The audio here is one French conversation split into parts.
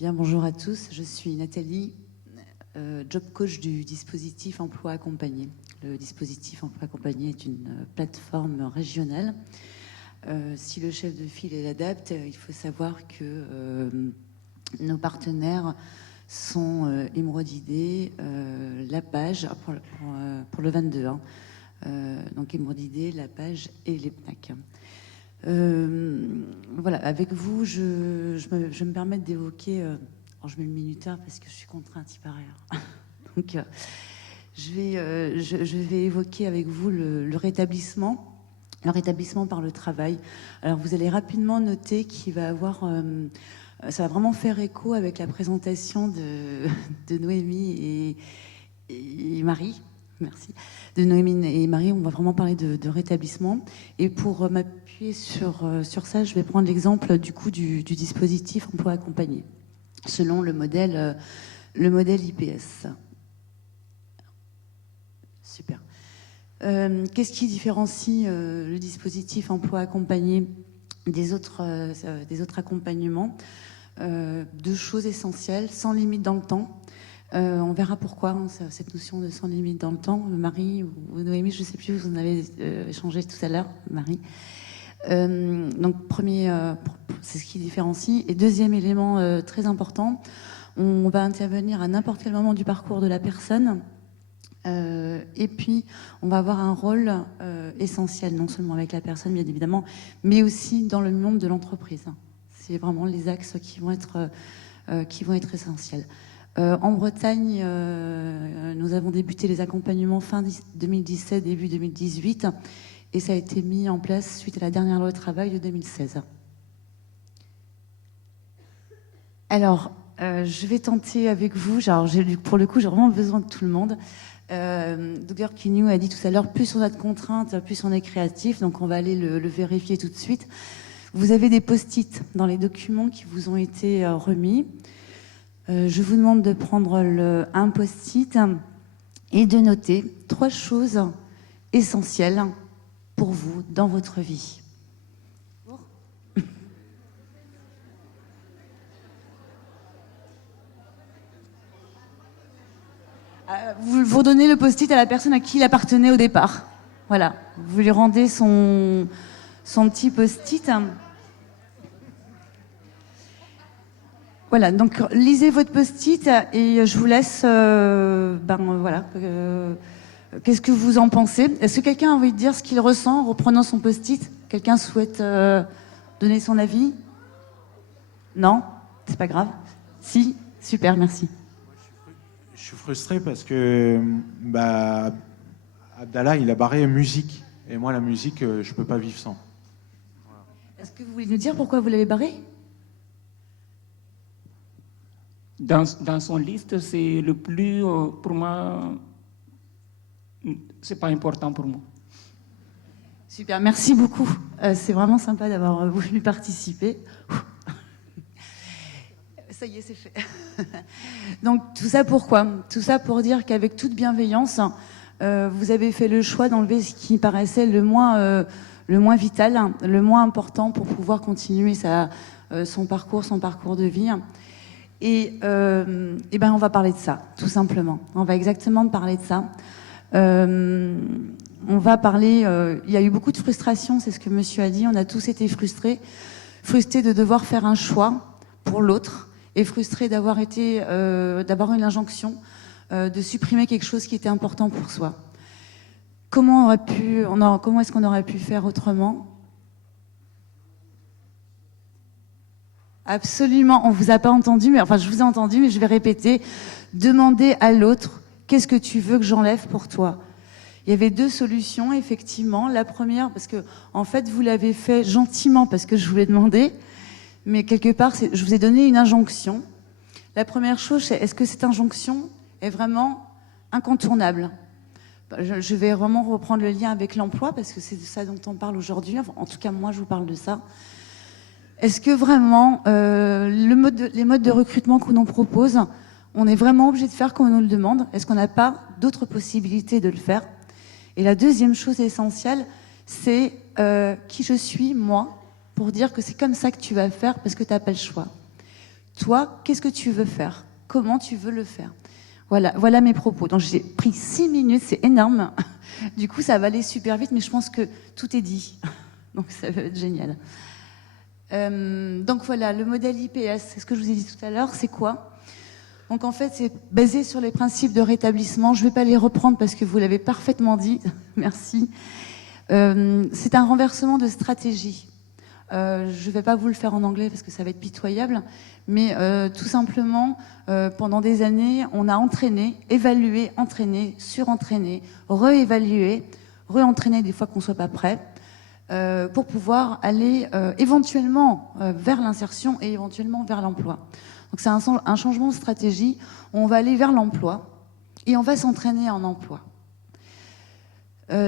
Bien, bonjour à tous. Je suis Nathalie, job coach du dispositif Emploi Accompagné. Le dispositif Emploi Accompagné est une plateforme régionale. Si le chef de file l'adapte, il faut savoir que nos partenaires sont Émeraude Idée, La Page pour le 22. Donc Émeraude Idée, La Page et les PNAC. Voilà, avec vous, je me permets d'évoquer. Alors je mets le minuteur parce que je suis contrainte, il paraît. Donc, je vais évoquer avec vous le rétablissement par le travail. Alors, vous allez rapidement noter qu'il va avoir. Ça va vraiment faire écho avec la présentation de Noémie et Marie. Merci. De Noémie et Marie, on va vraiment parler de rétablissement. Et pour m'appuyer sur ça, je vais prendre l'exemple du coup du dispositif emploi accompagné, selon le modèle IPS. Super. Qu'est-ce qui différencie le dispositif emploi accompagné des autres accompagnements? Deux choses essentielles, sans limite dans le temps. On verra pourquoi cette notion de sans limite dans le temps. Marie ou Noémie, je ne sais plus, vous en avez échangé tout à l'heure, Marie. Donc premier, c'est ce qui différencie. Et deuxième élément très important, on va intervenir à n'importe quel moment du parcours de la personne. Et puis, on va avoir un rôle essentiel, non seulement avec la personne, bien évidemment, mais aussi dans le monde de l'entreprise. C'est vraiment les axes qui vont être essentiels. En Bretagne, nous avons débuté les accompagnements fin 2017, début 2018, et ça a été mis en place suite à la dernière loi travail de 2016. Alors, je vais tenter avec vous, pour le coup, j'ai vraiment besoin de tout le monde. Dr Quignou a dit tout à l'heure, plus on a de contraintes, plus on est créatif, donc on va aller le vérifier tout de suite. Vous avez des post-it dans les documents qui vous ont été remis. Je vous demande de prendre un post-it et de noter 3 choses essentielles pour vous dans votre vie. Vous donnez le post-it à la personne à qui il appartenait au départ. Voilà, vous lui rendez son petit post-it. Voilà, donc lisez votre post-it et je vous laisse, voilà, qu'est-ce que vous en pensez? Est-ce que quelqu'un a envie de dire ce qu'il ressent en reprenant son post-it? Quelqu'un souhaite donner son avis? Non? C'est pas grave? Si? Super, merci. Je suis frustré parce que Abdallah, il a barré musique. Et moi, la musique, je peux pas vivre sans. Voilà. Est-ce que vous voulez nous dire pourquoi vous l'avez barré? Dans son liste, c'est le plus, pour moi, c'est pas important pour moi. Super, merci beaucoup. C'est vraiment sympa d'avoir voulu participer. Ça y est, c'est fait. Donc, tout ça pourquoi? Tout ça pour dire qu'avec toute bienveillance, vous avez fait le choix d'enlever ce qui paraissait le moins vital, le moins important pour pouvoir continuer son parcours de vie. Et on va parler de ça, tout simplement. On va exactement parler de ça. On va parler... il y a eu beaucoup de frustration, c'est ce que monsieur a dit. On a tous été frustrés de devoir faire un choix pour l'autre et frustrés d'avoir une injonction de supprimer quelque chose qui était important pour soi. Comment est-ce qu'on aurait pu faire autrement? Absolument, on vous a pas entendu, mais enfin je vous ai entendu, mais je vais répéter. Demandez à l'autre, qu'est-ce que tu veux que j'enlève pour toi? Il y avait 2 solutions, effectivement. La première, parce que en fait vous l'avez fait gentiment parce que je vous l'ai demandé, mais quelque part je vous ai donné une injonction. La première chose, c'est est-ce que cette injonction est vraiment incontournable? Je vais vraiment reprendre le lien avec l'emploi parce que c'est de ça dont on parle aujourd'hui. Enfin, en tout cas, moi, je vous parle de ça. Est-ce que vraiment, les modes de recrutement qu'on nous propose, on est vraiment obligé de faire comme on nous le demande? Est-ce qu'on n'a pas d'autres possibilités de le faire? Et la deuxième chose essentielle, c'est qui je suis, moi, pour dire que c'est comme ça que tu vas faire parce que tu n'as pas le choix. Toi, qu'est-ce que tu veux faire? Comment tu veux le faire? Voilà mes propos. Donc j'ai pris 6 minutes, c'est énorme. Du coup, ça va aller super vite, mais je pense que tout est dit. Donc ça va être génial. Donc voilà, le modèle IPS, c'est ce que je vous ai dit tout à l'heure, c'est quoi? Donc en fait, c'est basé sur les principes de rétablissement. Je ne vais pas les reprendre parce que vous l'avez parfaitement dit. Merci. C'est un renversement de stratégie. Je ne vais pas vous le faire en anglais parce que ça va être pitoyable, mais tout simplement, pendant des années, on a entraîné, évalué, entraîné, surentraîné, réévalué, re-entraîné des fois qu'on ne soit pas prêt, pour pouvoir aller éventuellement vers l'insertion et éventuellement vers l'emploi. Donc c'est un changement de stratégie. On va aller vers l'emploi et on va s'entraîner en emploi.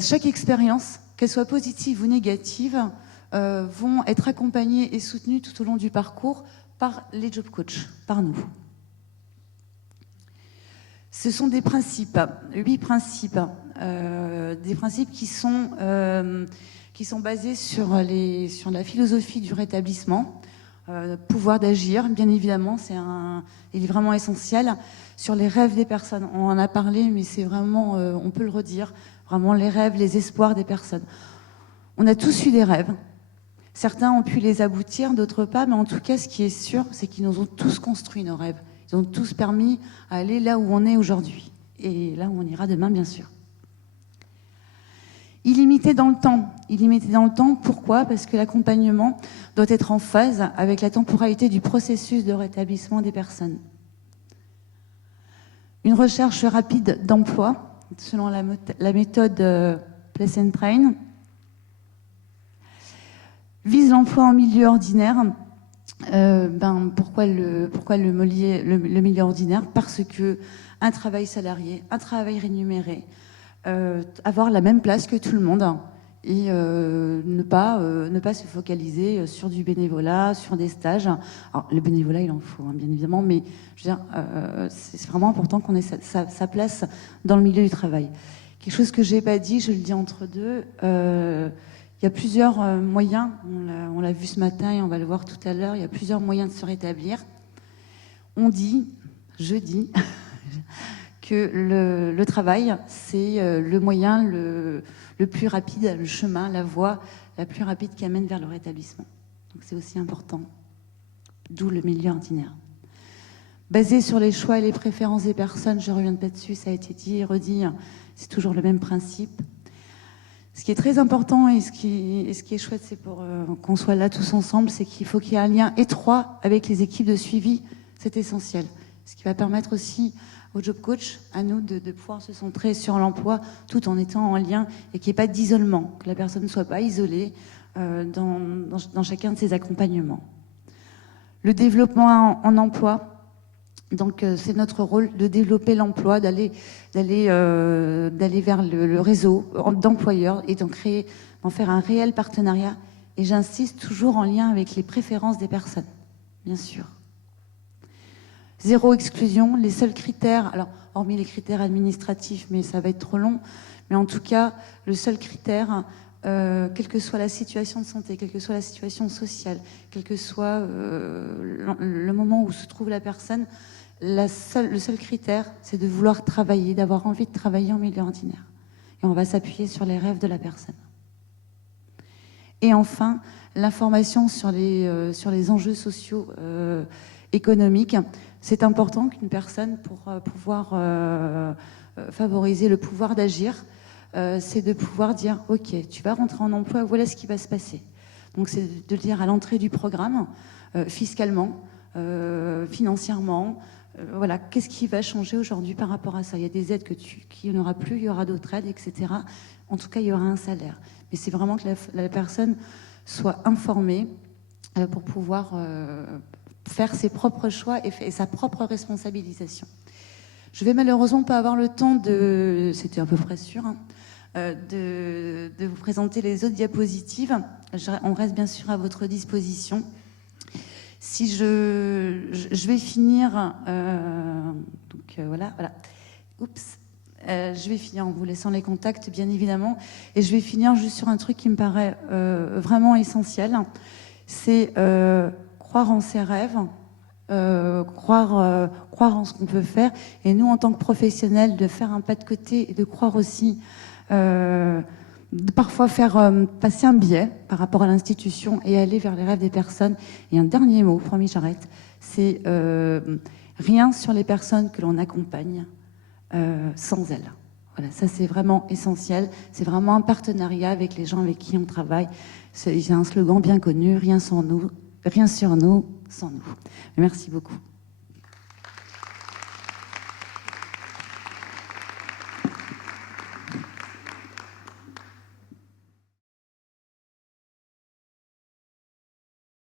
Chaque expérience, qu'elle soit positive ou négative, vont être accompagnées et soutenues tout au long du parcours par les job coachs, par nous. Ce sont des principes, 8 principes, des principes qui sont basés sur la philosophie du rétablissement, pouvoir d'agir, bien évidemment, il est vraiment essentiel, sur les rêves des personnes. On en a parlé, mais c'est vraiment, on peut le redire, vraiment les rêves, les espoirs des personnes. On a tous eu des rêves. Certains ont pu les aboutir, d'autres pas, mais en tout cas, ce qui est sûr, c'est qu'ils nous ont tous construit nos rêves. Ils ont tous permis à aller là où on est aujourd'hui. Et là où on ira demain, bien sûr. Illimité dans le temps. Illimité dans le temps, pourquoi? Parce que l'accompagnement doit être en phase avec la temporalité du processus de rétablissement des personnes. Une recherche rapide d'emploi, selon la méthode Place and Train, vise l'emploi en milieu ordinaire. Pourquoi le milieu ordinaire? Parce que un travail salarié, un travail rémunéré, avoir la même place que tout le monde et ne pas se focaliser sur du bénévolat, sur des stages. Alors le bénévolat, il en faut, hein, bien évidemment, mais je veux dire, c'est vraiment important qu'on ait sa place dans le milieu du travail. Quelque chose que j'ai pas dit, je le dis entre deux. Il y a plusieurs moyens, on l'a vu ce matin et on va le voir tout à l'heure, il y a plusieurs moyens de se rétablir. Je dis, que le travail, c'est le moyen le plus rapide, le chemin, la voie la plus rapide qui amène vers le rétablissement. Donc c'est aussi important, d'où le milieu ordinaire. Basé sur les choix et les préférences des personnes, je ne reviens pas dessus, ça a été dit et redit, c'est toujours le même principe. Ce qui est très important et ce qui est chouette, c'est pour qu'on soit là tous ensemble, c'est qu'il faut qu'il y ait un lien étroit avec les équipes de suivi, c'est essentiel. Ce qui va permettre aussi aux job coachs, à nous, de pouvoir se centrer sur l'emploi tout en étant en lien et qu'il n'y ait pas d'isolement, que la personne ne soit pas isolée dans chacun de ses accompagnements. Le développement en emploi, donc c'est notre rôle de développer l'emploi, d'aller vers le réseau d'employeurs et d'en faire un réel partenariat. Et j'insiste, toujours en lien avec les préférences des personnes, bien sûr. Zéro exclusion, les seuls critères, alors hormis les critères administratifs, mais ça va être trop long, mais en tout cas, le seul critère, quelle que soit la situation de santé, quelle que soit la situation sociale, quel que soit le moment où se trouve la personne, le seul critère, c'est de vouloir travailler, d'avoir envie de travailler en milieu ordinaire. Et on va s'appuyer sur les rêves de la personne. Et enfin, l'information sur les enjeux sociaux économiques. C'est important qu'une personne, pour pouvoir favoriser le pouvoir d'agir, c'est de pouvoir dire « Ok, tu vas rentrer en emploi, voilà ce qui va se passer ». Donc c'est de le dire à l'entrée du programme, fiscalement, financièrement, voilà, qu'est-ce qui va changer aujourd'hui par rapport à ça? Il y a des aides qu'il n'y en aura plus, il y aura d'autres aides, etc. En tout cas, il y aura un salaire. Mais c'est vraiment que la personne soit informée pour pouvoir faire ses propres choix et sa propre responsabilisation. Je vais malheureusement pas avoir le temps c'était à peu près sûr, hein, de vous présenter les autres diapositives. On reste bien sûr à votre disposition. Si je vais finir, voilà. Oups. Je vais finir en vous laissant les contacts, bien évidemment. Et je vais finir juste sur un truc qui me paraît vraiment essentiel. C'est croire en ses rêves, croire en ce qu'on peut faire. Et nous, en tant que professionnels, de faire un pas de côté et de croire aussi, de parfois faire passer un biais par rapport à l'institution et aller vers les rêves des personnes. Et un dernier mot, promis, j'arrête, c'est rien sur les personnes que l'on accompagne sans elles. Voilà, ça c'est vraiment essentiel. C'est vraiment un partenariat avec les gens avec qui on travaille. C'est un slogan bien connu, rien sur nous sans nous. Merci beaucoup.